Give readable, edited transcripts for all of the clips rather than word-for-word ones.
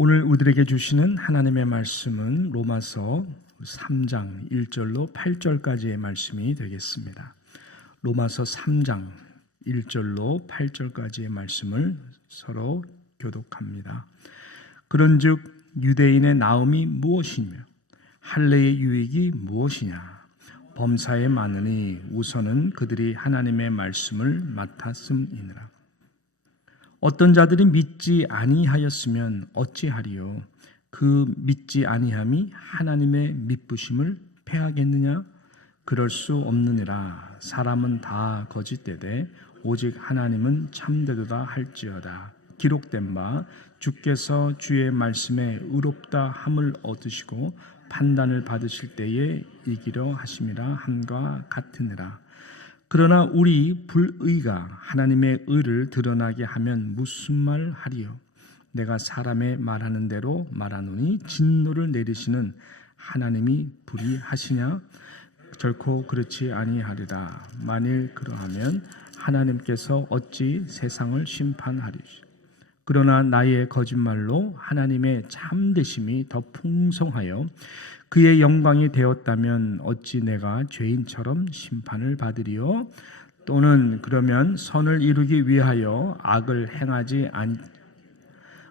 오늘 우리에게 주시는 하나님의 말씀은 로마서 3장 1절로 8절까지의 말씀이 되겠습니다. 로마서 3장 1절로 8절까지의 말씀을 서로 교독합니다. 그런즉 유대인의 나음이 무엇이며 할례의 유익이 무엇이냐? 범사에 많으니 우선은 그들이 하나님의 말씀을 맡았음이니라. 어떤 자들이 믿지 아니하였으면 어찌하리요? 그 믿지 아니함이 하나님의 믿부심을 패하겠느냐? 그럴 수 없느니라. 사람은 다 거짓되되 오직 하나님은 참되도다 할지어다. 기록된 바 주께서 주의 말씀에 의롭다 함을 얻으시고 판단을 받으실 때에 이기려 하심이라 함과 같으니라. 그러나 우리 불의가 하나님의 의를 드러나게 하면 무슨 말 하리요? 내가 사람의 말하는 대로 말하노니 진노를 내리시는 하나님이 불의하시냐? 결코 그렇지 아니하리라. 만일 그러하면 하나님께서 어찌 세상을 심판하리지? 그러나 나의 거짓말로 하나님의 참되심이 더 풍성하여 그의 영광이 되었다면 어찌 내가 죄인처럼 심판을 받으리요? 또는 그러면 선을 이루기 위하여 악을 행하지 아니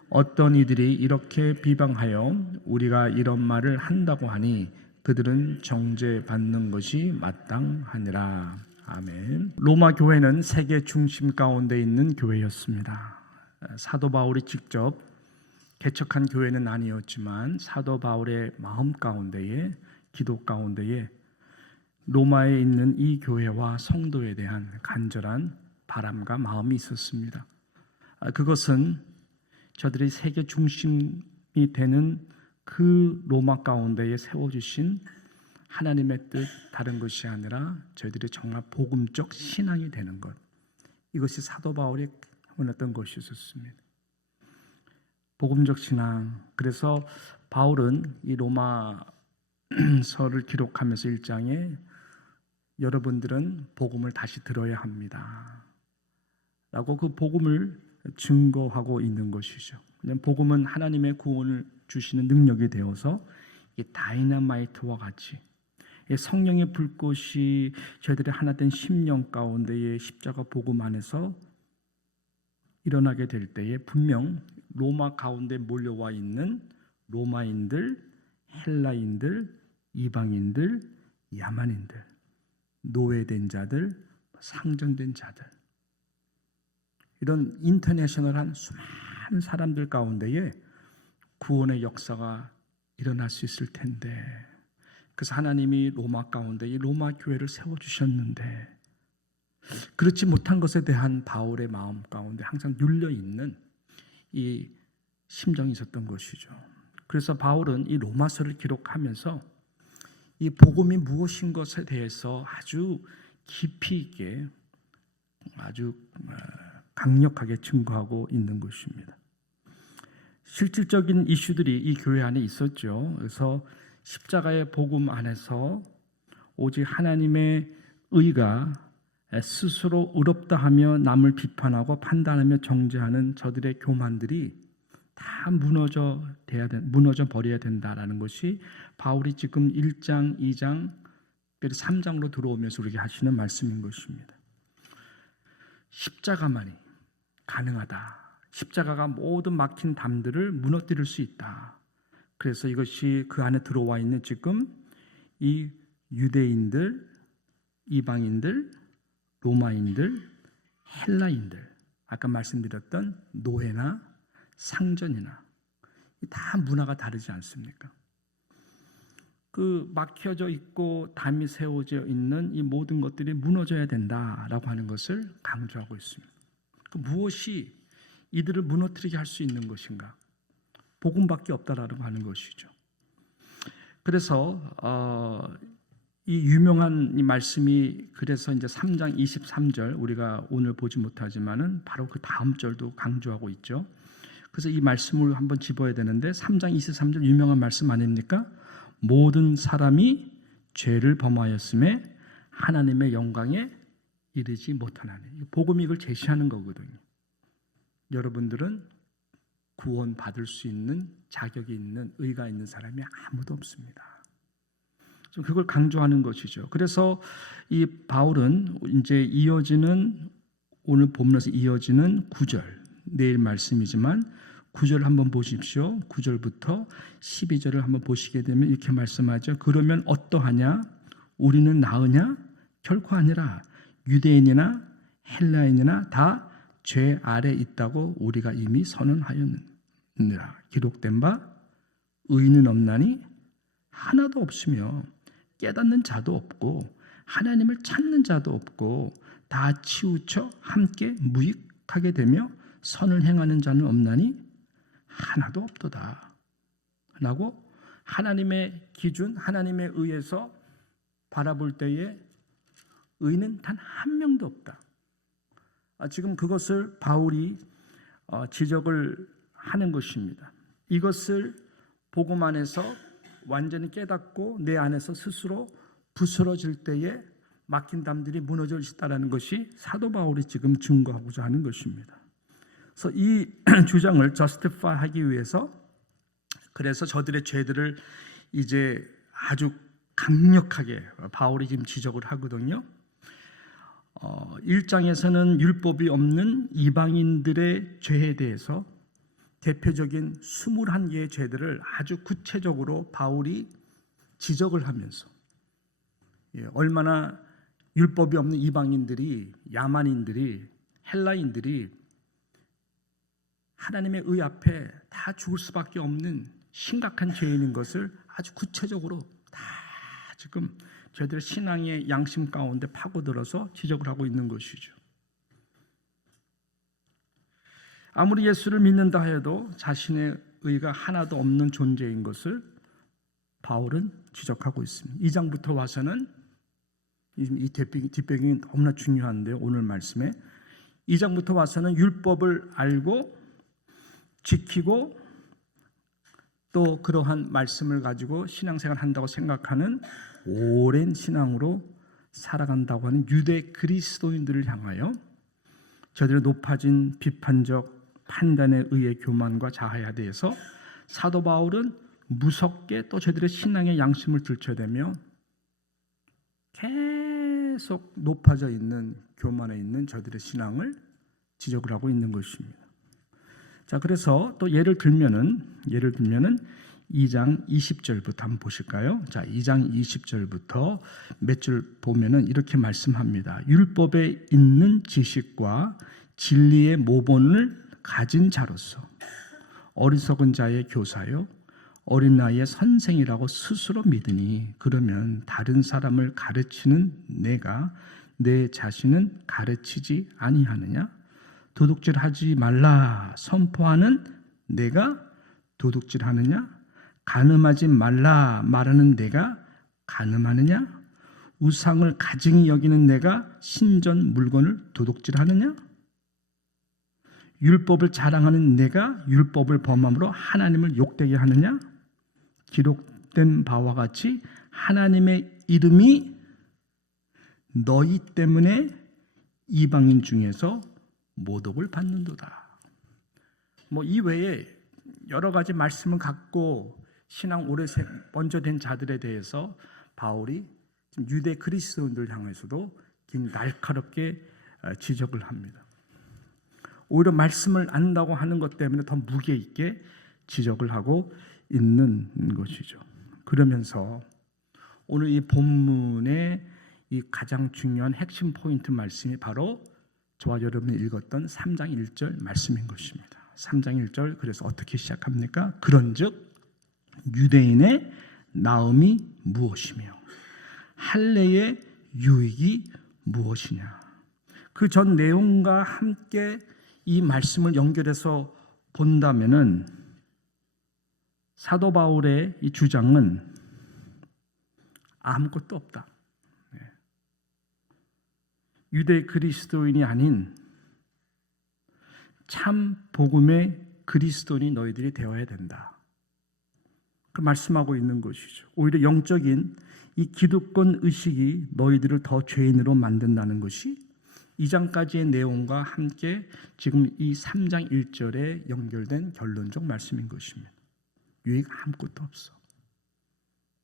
어떤 이들이 이렇게 비방하여 우리가 이런 말을 한다고 하니 그들은 정죄받는 것이 마땅하니라. 아멘. 로마 교회는 세계 중심 가운데 있는 교회였습니다. 사도 바울이 직접 개척한 교회는 아니었지만 사도 바울의 마음 가운데에, 기도 가운데에 로마에 있는 이 교회와 성도에 대한 간절한 바람과 마음이 있었습니다. 그것은 저들이 세계 중심이 되는 그 로마 가운데에 세워주신 하나님의 뜻, 다른 것이 아니라 저희들이 정말 복음적 신앙이 되는 것, 이것이 사도 바울이 원했던 것이 있었습니다. 복음적 신앙. 그래서 바울은 이 로마서를 기록하면서 1장에 여러분들은 복음을 다시 들어야 합니다 라고 그 복음을 증거하고 있는 것이죠. 복음은 하나님의 구원을 주시는 능력이 되어서 이 다이너마이트와 같이 성령의 불꽃이 저희들의 하나된 심령 가운데의 십자가 복음 안에서 일어나게 될 때에 분명 로마 가운데 몰려와 있는 로마인들, 헬라인들, 이방인들, 야만인들, 노예된 자들, 상정된 자들, 이런 인터내셔널한 수많은 사람들 가운데에 구원의 역사가 일어날 수 있을 텐데, 그래서 하나님이 로마 가운데 이 로마 교회를 세워주셨는데 그렇지 못한 것에 대한 바울의 마음 가운데 항상 눌려있는 이 심정이 있었던 것이죠. 그래서 바울은 이 로마서를 기록하면서 이 복음이 무엇인 것에 대해서 아주 깊이 있게, 아주 강력하게 증거하고 있는 것입니다. 실질적인 이슈들이 이 교회 안에 있었죠. 그래서 십자가의 복음 안에서 오직 하나님의 의가 스스로 의롭다 하며 남을 비판하고 판단하며 정죄하는 저들의 교만들이 다 무너져 버려야 된다라는 것이 바울이 지금 1장, 2장, 3장으로 들어오면서 우리에게 하시는 말씀인 것입니다. 십자가만이 가능하다. 십자가가 모든 막힌 담들을 무너뜨릴 수 있다. 그래서 이것이 그 안에 들어와 있는 지금 이 유대인들, 이방인들, 로마인들, 헬라인들, 아까 말씀드렸던 노예나 상전이나 다 문화가 다르지 않습니까? 그 막혀져 있고 담이 세워져 있는 이 모든 것들이 무너져야 된다라고 하는 것을 강조하고 있습니다. 그 무엇이 이들을 무너뜨리게 할 수 있는 것인가? 복음밖에 없다라고 하는 것이죠. 그래서 이 유명한 이 말씀이, 그래서 이제 3장 23절 우리가 오늘 보지 못하지만은 바로 그 다음 절도 강조하고 있죠. 그래서 이 말씀을 한번 짚어야 되는데 3장 23절 유명한 말씀 아닙니까? 모든 사람이 죄를 범하였음에 하나님의 영광에 이르지 못하나니. 복음이 이걸 제시하는 거거든요. 여러분들은 구원받을 수 있는 자격이 있는 의가 있는 사람이 아무도 없습니다. 좀 그걸 강조하는 것이죠. 그래서 이 바울은 이제 이어지는 오늘 본문에서 이어지는 9절, 내일 말씀이지만 9절 한번 보십시오. 9절부터 12절을 한번 보시게 되면 이렇게 말씀하죠. 그러면 어떠하냐? 우리는 나으냐? 결코 아니라 유대인이나 헬라인이나 다 죄 아래 있다고 우리가 이미 선언하였느니라. 기록된 바 의인은 없나니 하나도 없으며 깨닫는 자도 없고 하나님을 찾는 자도 없고 다 치우쳐 함께 무익하게 되며 선을 행하는 자는 없나니 하나도 없도다 라고 하나님의 기준, 하나님의 의에서 바라볼 때에 의는 단 한 명도 없다. 지금 그것을 바울이 지적을 하는 것입니다. 이것을 복음 안에서 완전히 깨닫고 내 안에서 스스로 부스러질 때에 막힌 담들이 무너질 수 있다는 것이 사도 바울이 지금 증거하고자 하는 것입니다. 그래서 이 주장을 justify 하기 위해서 그래서 저들의 죄들을 이제 아주 강력하게 바울이 지금 지적을 하거든요. 1장에서는 율법이 없는 이방인들의 죄에 대해서 대표적인 21개의 죄들을 아주 구체적으로 바울이 지적을 하면서 얼마나 율법이 없는 이방인들이, 야만인들이, 헬라인들이 하나님의 의 앞에 다 죽을 수밖에 없는 심각한 죄인인 것을 아주 구체적으로 다 지금 저희들 신앙의 양심 가운데 파고들어서 지적을 하고 있는 것이죠. 아무리 예수를 믿는다 해도 자신의 의가 하나도 없는 존재인 것을 바울은 지적하고 있습니다. 2장부터 와서는 이 뒷배경이 너무나 중요한데요. 오늘 말씀에 2장부터 와서는 율법을 알고 지키고 또 그러한 말씀을 가지고 신앙생활을 한다고 생각하는 오랜 신앙으로 살아간다고 하는 유대 그리스도인들을 향하여 저들의 높아진 비판적 판단에 의해 교만과 자하에 대해서 사도 바울은 무섭게 또 저들의 신앙의 양심을 들춰대며 계속 높아져 있는 교만에 있는 저들의 신앙을 지적을 하고 있는 것입니다. 자, 그래서 또 예를 들면은 2장 20절부터 한번 보실까요? 자, 2장 20절부터 몇 줄 보면은 이렇게 말씀합니다. 율법에 있는 지식과 진리의 모본을 가진 자로서 어리석은 자의 교사요 어린 나이의 선생이라고 스스로 믿으니 그러면 다른 사람을 가르치는 내가 내 자신은 가르치지 아니하느냐? 도둑질하지 말라 선포하는 내가 도둑질하느냐? 간음하지 말라 말하는 내가 간음하느냐? 우상을 가증히 여기는 내가 신전 물건을 도둑질하느냐? 율법을 자랑하는 내가 율법을 범함으로 하나님을 욕되게 하느냐? 기록된 바와 같이 하나님의 이름이 너희 때문에 이방인 중에서 모독을 받는도다. 이 외에 여러 가지 말씀을 갖고 신앙 오래 먼저 된 자들에 대해서 바울이 유대 그리스도인들 향해서도 날카롭게 지적을 합니다. 오히려 말씀을 안다고 하는 것 때문에 더 무게 있게 지적을 하고 있는 것이죠. 그러면서 오늘 이 본문의 이 가장 중요한 핵심 포인트 말씀이 바로 저와 여러분이 읽었던 3장 1절 말씀인 것입니다. 3장 1절 그래서 어떻게 시작합니까? 그런즉 유대인의 나음이 무엇이며 할례의 유익이 무엇이냐. 그 전 내용과 함께 이 말씀을 연결해서 본다면은 사도 바울의 이 주장은 아무것도 없다. 유대 그리스도인이 아닌 참 복음의 그리스도인이 너희들이 되어야 된다. 그 말씀하고 있는 것이죠. 오히려 영적인 이 기득권 의식이 너희들을 더 죄인으로 만든다는 것이 2장까지의 내용과 함께 지금 이 3장 1절에 연결된 결론적 말씀인 것입니다. 유익 아무것도 없어.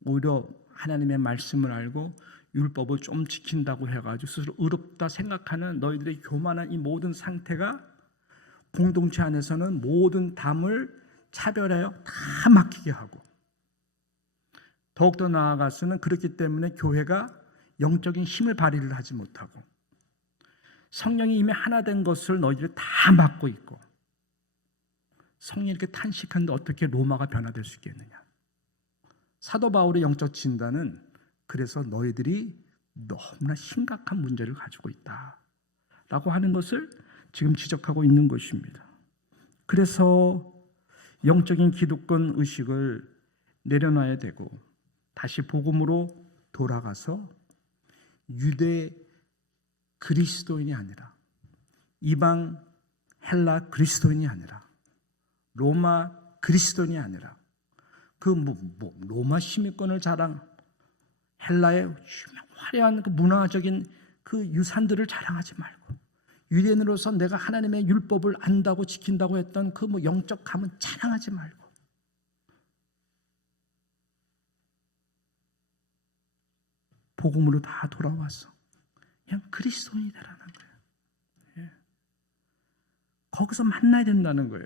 오히려 하나님의 말씀을 알고 율법을 좀 지킨다고 해가지고 스스로 의롭다 생각하는 너희들의 교만한 이 모든 상태가 공동체 안에서는 모든 담을 차별하여 다 막히게 하고, 더욱더 나아가서는 그렇기 때문에 교회가 영적인 힘을 발휘를 하지 못하고 성령이 이미 하나 된 것을 너희들이 다 막고 있고, 성령이 이렇게 탄식하는데 어떻게 로마가 변화될 수 있겠느냐. 사도 바울의 영적 진단은 그래서 너희들이 너무나 심각한 문제를 가지고 있다라고 하는 것을 지금 지적하고 있는 것입니다. 그래서 영적인 기득권 의식을 내려놔야 되고 다시 복음으로 돌아가서 유대 그리스도인이 아니라 이방 헬라 그리스도인이 아니라 로마 그리스도인이 아니라 로마 시민권을 자랑, 헬라의 화려한 그 문화적인 그 유산들을 자랑하지 말고 유대인으로서 내가 하나님의 율법을 안다고 지킨다고 했던 그 영적 감은 자랑하지 말고 복음으로 다 돌아와서 그냥 그리스도인이 되라는 거예요. 예. 거기서 만나야 된다는 거예요.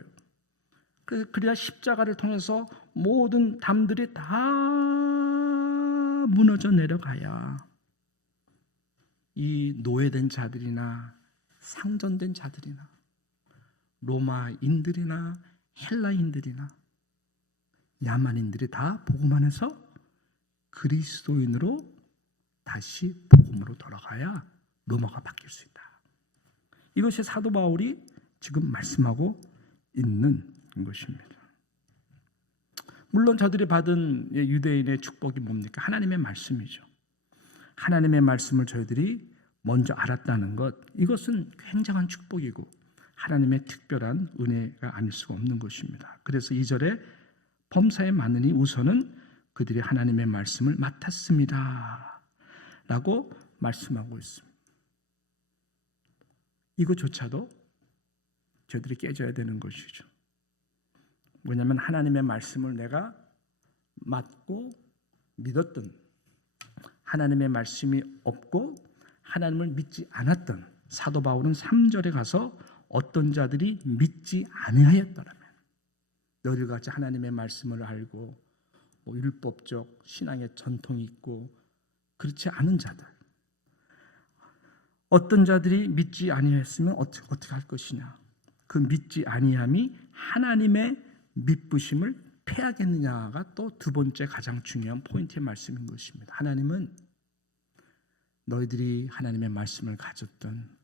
그래야 십자가를 통해서 모든 담들이 다 무너져 내려가야 이 노예된 자들이나 상전된 자들이나 로마인들이나 헬라인들이나 야만인들이 다 복음 안에서 그리스도인으로 다시 복음으로 돌아가야 로마가 바뀔 수 있다. 이것이 사도 바울이 지금 말씀하고 있는 것입니다. 물론 저들이 받은 유대인의 축복이 뭡니까? 하나님의 말씀이죠. 하나님의 말씀을 저희들이 먼저 알았다는 것, 이것은 굉장한 축복이고 하나님의 특별한 은혜가 아닐 수가 없는 것입니다. 그래서 2절에 범사에 많으니 우선은 그들이 하나님의 말씀을 맡았습니다 라고 말씀하고 있습니다. 이것조차도 저희들이 깨져야 되는 것이죠. 뭐냐면 하나님의 말씀을 내가 맡고 믿었던, 하나님의 말씀이 없고 하나님을 믿지 않았던 사도 바울은 3절에 가서 어떤 자들이 믿지 아니하였더라면, 너희들 같이 하나님의 말씀을 알고 율법적 신앙의 전통이 있고 그렇지 않은 자들, 어떤 자들이 믿지 아니하였으면 어떻게 할 것이냐. 그 믿지 아니함이 하나님의 믿부심을 패하겠느냐가 또 두 번째 가장 중요한 포인트의 말씀인 것입니다. 하나님은 너희들이 하나님의 말씀을 가졌던,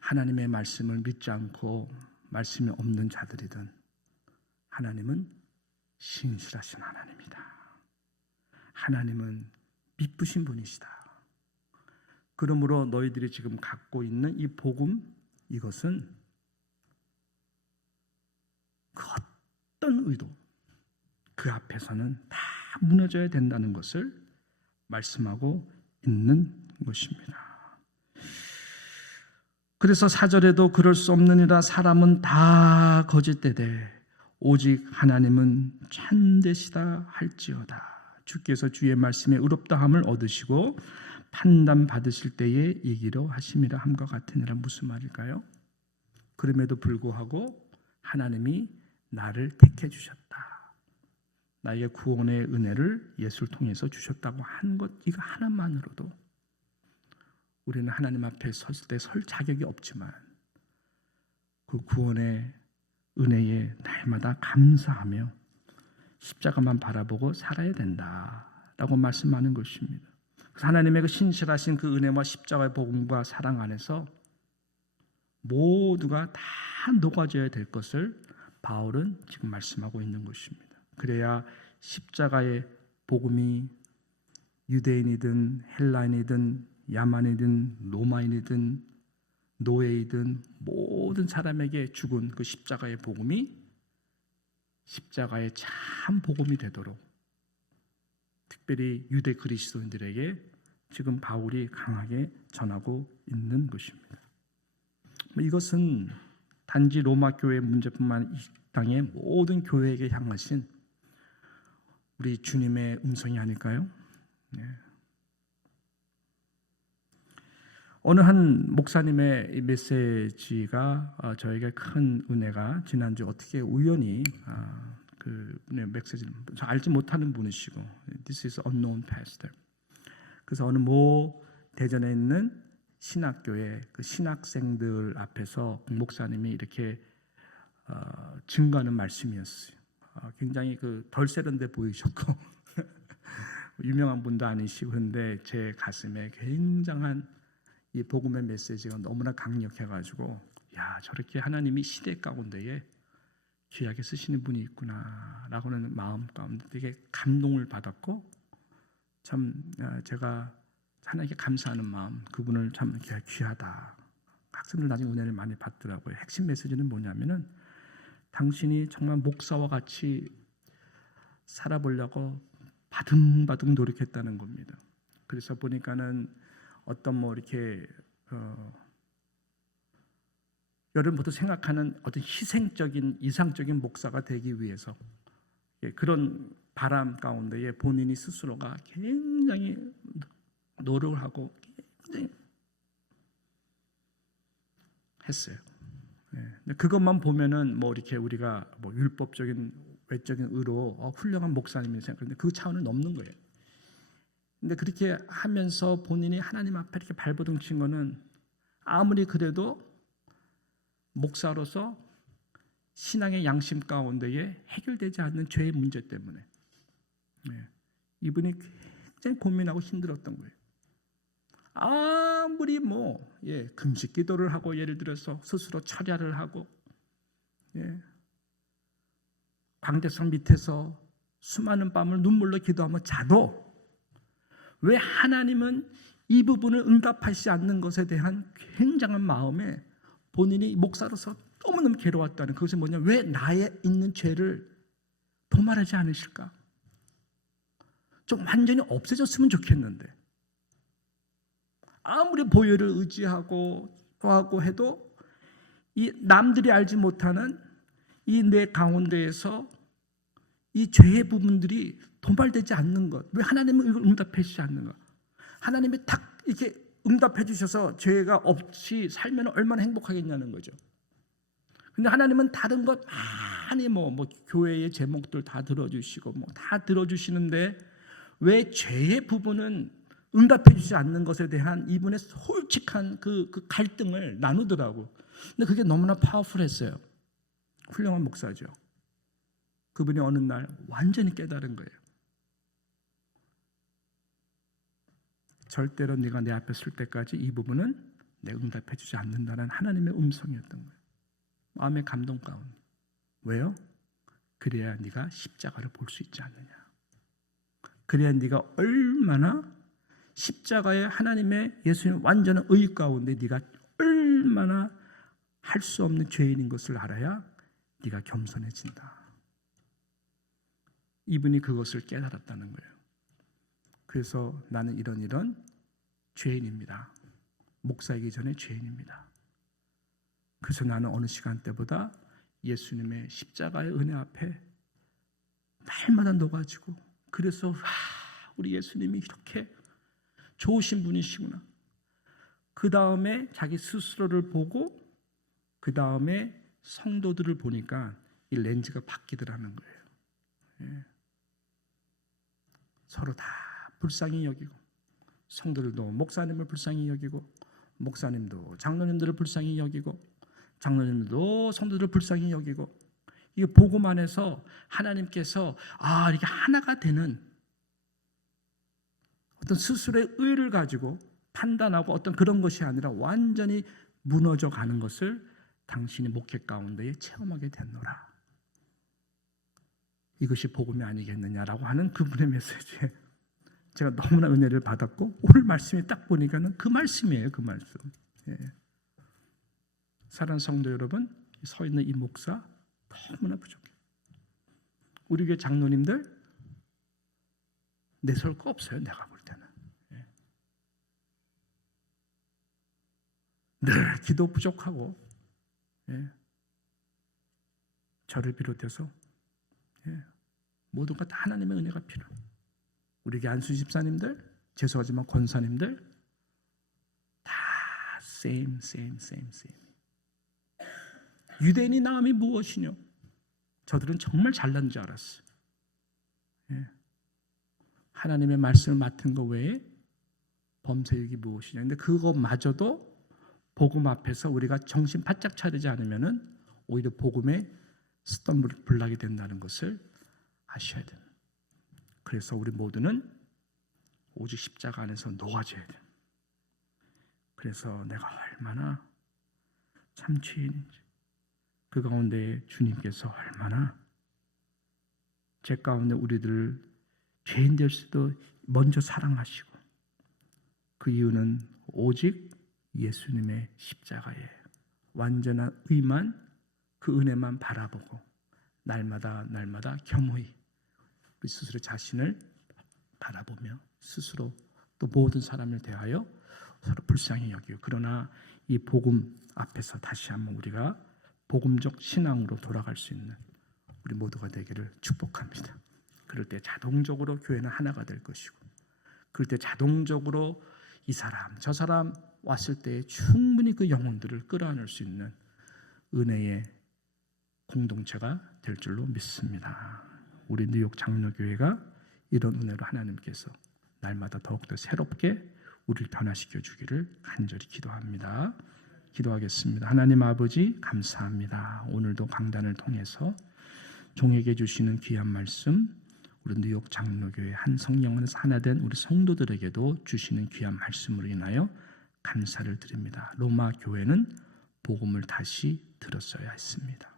하나님의 말씀을 믿지 않고 말씀이 없는 자들이든 하나님은 신실하신 하나님이다. 하나님은 믿부신 분이시다. 그러므로 너희들이 지금 갖고 있는 이 복음, 이것은 그 어떤 의도, 그 앞에서는 다 무너져야 된다는 것을 말씀하고 있는 것입니다. 그래서 4절에도 그럴 수 없느니라 사람은 다 거짓되되 오직 하나님은 참되시다 할지어다. 주께서 주의 말씀에 의롭다함을 얻으시고 판단 받으실 때에 이기려 하심이라 함과 같으니라. 무슨 말일까요? 그럼에도 불구하고 하나님이 나를 택해 주셨다. 나의 구원의 은혜를 예수를 통해서 주셨다고 한 것, 이거 하나만으로도 우리는 하나님 앞에 설 때 설 자격이 없지만 그 구원의 은혜에 날마다 감사하며 십자가만 바라보고 살아야 된다라고 말씀하는 것입니다. 하나님의 그 신실하신 그 은혜와 십자가의 복음과 사랑 안에서 모두가 다 녹아져야 될 것을 바울은 지금 말씀하고 있는 것입니다. 그래야 십자가의 복음이 유대인이든 헬라인이든 야만이든 로마인이든 노예이든 모든 사람에게 죽은 그 십자가의 복음이 십자가의 참 복음이 되도록 특별히 유대 그리스도인들에게 지금 바울이 강하게 전하고 있는 것입니다. 이것은 단지 로마 교회 문제뿐만 이 땅의 모든 교회에게 향하신 우리 주님의 음성이 아닐까요? 네. 어느 한 목사님의 메시지가 저에게 큰 은혜가, 지난주 어떻게 우연히 그분의 메시지를 알지 못하는 분이시고, This is unknown pastor. 그래서 어느 모 대전에 있는 신학교의 그 신학생들 앞에서 목사님이 이렇게 증거하는 말씀이었어요. 굉장히 덜 세련돼 보이셨고 유명한 분도 아니시고, 그런데 제 가슴에 굉장한 이 복음의 메시지가 너무나 강력해가지고, 야, 저렇게 하나님이 시대 가운데에 귀하게 쓰시는 분이 있구나라고는 마음 가운데 되게 감동을 받았고, 참 제가 하나님께 감사하는 마음, 그분을 참 귀하다. 학생들 나중에 은혜를 많이 받더라고요. 핵심 메시지는 뭐냐면은, 당신이 정말 목사와 같이 살아보려고 바둥바둥 노력했다는 겁니다. 그래서 보니까는 어떤 이렇게 여러분부터 생각하는 어떤 희생적인 이상적인 목사가 되기 위해서 그런 바람 가운데에 본인이 스스로가 굉장히 노력을 하고 굉장히 했어요. 그것만 보면은 이렇게 우리가 율법적인 외적인 의로 훌륭한 목사님이 생각하는데 그 차원을 넘는 거예요. 근데 그렇게 하면서 본인이 하나님 앞에 이렇게 발버둥 친 거는 아무리 그래도 목사로서 신앙의 양심 가운데에 해결되지 않는 죄의 문제 때문에 이분이 굉장히 고민하고 힘들었던 거예요. 아무리 금식 기도를 하고, 예를 들어서 스스로 철야를 하고, 광대성 밑에서 수많은 밤을 눈물로 기도하며 자도 왜 하나님은 이 부분을 응답하시지 않는 것에 대한 굉장한 마음에 본인이 목사로서 너무너무 괴로웠다는, 그것이 뭐냐면 왜 나에 있는 죄를 도말하지 않으실까? 좀 완전히 없어졌으면 좋겠는데, 아무리 보혈을 의지하고 하고 해도 이 남들이 알지 못하는 이 내 가운데에서 이 죄의 부분들이 도말되지 않는 것, 왜 하나님은 이걸 응답해 주시지 않는 것? 하나님이 딱 이렇게 응답해 주셔서 죄가 없이 살면 얼마나 행복하겠냐는 거죠. 근데 하나님은 다른 것 많이 교회의 제목들 다 들어주시고 다 들어주시는데 왜 죄의 부분은 응답해 주지 않는 것에 대한 이분의 솔직한 그 갈등을 나누더라고. 근데 그게 너무나 파워풀했어요. 훌륭한 목사죠. 그분이 어느 날 완전히 깨달은 거예요. 절대로 네가 내 앞에 설 때까지 이 부분은 내가 응답해 주지 않는다는 하나님의 음성이었던 거예요. 마음의 감동 가운데. 왜요? 그래야 네가 십자가를 볼 수 있지 않느냐. 그래야 네가 얼마나 십자가의 하나님의 예수님 완전한 의 가운데 네가 얼마나 할 수 없는 죄인인 것을 알아야 네가 겸손해진다. 이분이 그것을 깨달았다는 거예요. 그래서 나는 이런 죄인입니다. 목사이기 전에 죄인입니다. 그래서 나는 어느 시간대보다 예수님의 십자가의 은혜 앞에 날마다 녹아지고, 그래서 우리 예수님이 이렇게 좋으신 분이시구나. 그 다음에 자기 스스로를 보고 그 다음에 성도들을 보니까 이 렌즈가 바뀌더라는 거예요. 서로 다 불쌍히 여기고, 성도들도 목사님을 불쌍히 여기고, 목사님도 장로님들을 불쌍히 여기고, 장로님들도 성도들을 불쌍히 여기고, 이게 복음 안에서 하나님께서 이렇게 하나가 되는 어떤 스스로의 의를 가지고 판단하고 어떤 그런 것이 아니라 완전히 무너져 가는 것을 당신이 목회 가운데에 체험하게 됐노라. 이것이 복음이 아니겠느냐라고 하는 그분의 메시지에 제가 너무나 은혜를 받았고, 오늘 말씀이 딱 보니까는 그 말씀이에요. 그 말씀. 사랑하는 성도 여러분, 서 있는 이 목사 너무나 부족해요. 우리 교회 장로님들 내세울 거 없어요. 내가 볼 때는. 늘 기도 부족하고, 예, 저를 비롯해서, 예, 모두가 다 하나님의 은혜가 필요해요. 우리 안수 집사님들, 죄송하지만 권사님들 다 same. 유대인이 나음이 무엇이뇨? 저들은 정말 잘난 줄 알았어요. 예. 하나님의 말씀을 맡은 것 외에 범사육이 무엇이냐. 근데 그것마저도 복음 앞에서 우리가 정신 바짝 차리지 않으면은 오히려 복음에 스턴블락이 된다는 것을 아셔야 돼요. 그래서 우리 모두는 오직 십자가 안에서 녹아져야 돼요. 그래서 내가 얼마나 참 죄인인지, 그 가운데 주님께서 얼마나 제 가운데 우리들을 죄인 될 수도 먼저 사랑하시고, 그 이유는 오직 예수님의 십자가에 완전한 의만, 그 은혜만 바라보고 날마다 겸허히 우리 스스로 자신을 바라보며 스스로 또 모든 사람을 대하여 서로 불쌍히 여기고, 그러나 이 복음 앞에서 다시 한번 우리가 복음적 신앙으로 돌아갈 수 있는 우리 모두가 되기를 축복합니다. 그럴 때 자동적으로 교회는 하나가 될 것이고, 그럴 때 자동적으로 이 사람 저 사람 왔을 때 충분히 그 영혼들을 끌어안을 수 있는 은혜의 공동체가 될 줄로 믿습니다. 우리 뉴욕 장로교회가 이런 은혜로 하나님께서 날마다 더욱더 새롭게 우리를 변화시켜 주기를 간절히 기도합니다. 기도하겠습니다. 하나님 아버지, 감사합니다. 오늘도 강단을 통해서 종에게 주시는 귀한 말씀, 우리 뉴욕 장로교회 한 성령 안에서 하나 된 우리 성도들에게도 주시는 귀한 말씀으로 인하여 감사를 드립니다. 로마 교회는 복음을 다시 들었어야 했습니다.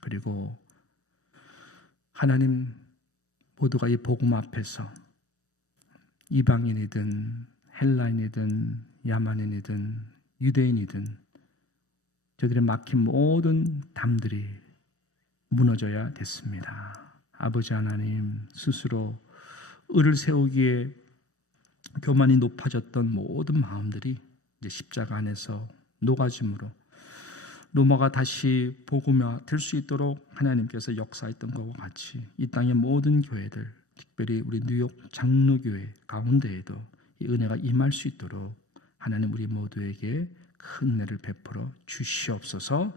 그리고 하나님, 모두가 이 복음 앞에서 이방인이든 헬라인이든 야만인이든 유대인이든 저들의 막힌 모든 담들이 무너져야 됐습니다. 아버지 하나님, 스스로 의를 세우기에 교만이 높아졌던 모든 마음들이 이제 십자가 안에서 녹아짐으로 로마가 다시 복음화 될 수 있도록 하나님께서 역사했던 것과 같이 이 땅의 모든 교회들, 특별히 우리 뉴욕 장로교회 가운데에도 이 은혜가 임할 수 있도록 하나님 우리 모두에게 큰 은혜를 베풀어 주시옵소서.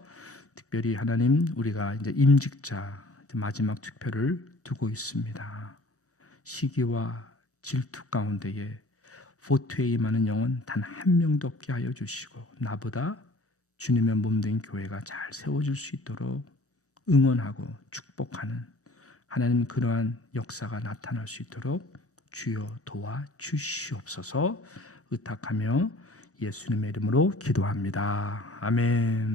특별히 하나님, 우리가 이제 임직자 마지막 투표를 두고 있습니다. 시기와 질투 가운데에 보트에 임하는 영혼 단 한 명도 없게 하여 주시고, 나보다 주님의 몸된 교회가 잘 세워질 수 있도록 응원하고 축복하는 하나님, 그러한 역사가 나타날 수 있도록 주여 도와 주시옵소서. 의탁하며 예수님의 이름으로 기도합니다. 아멘.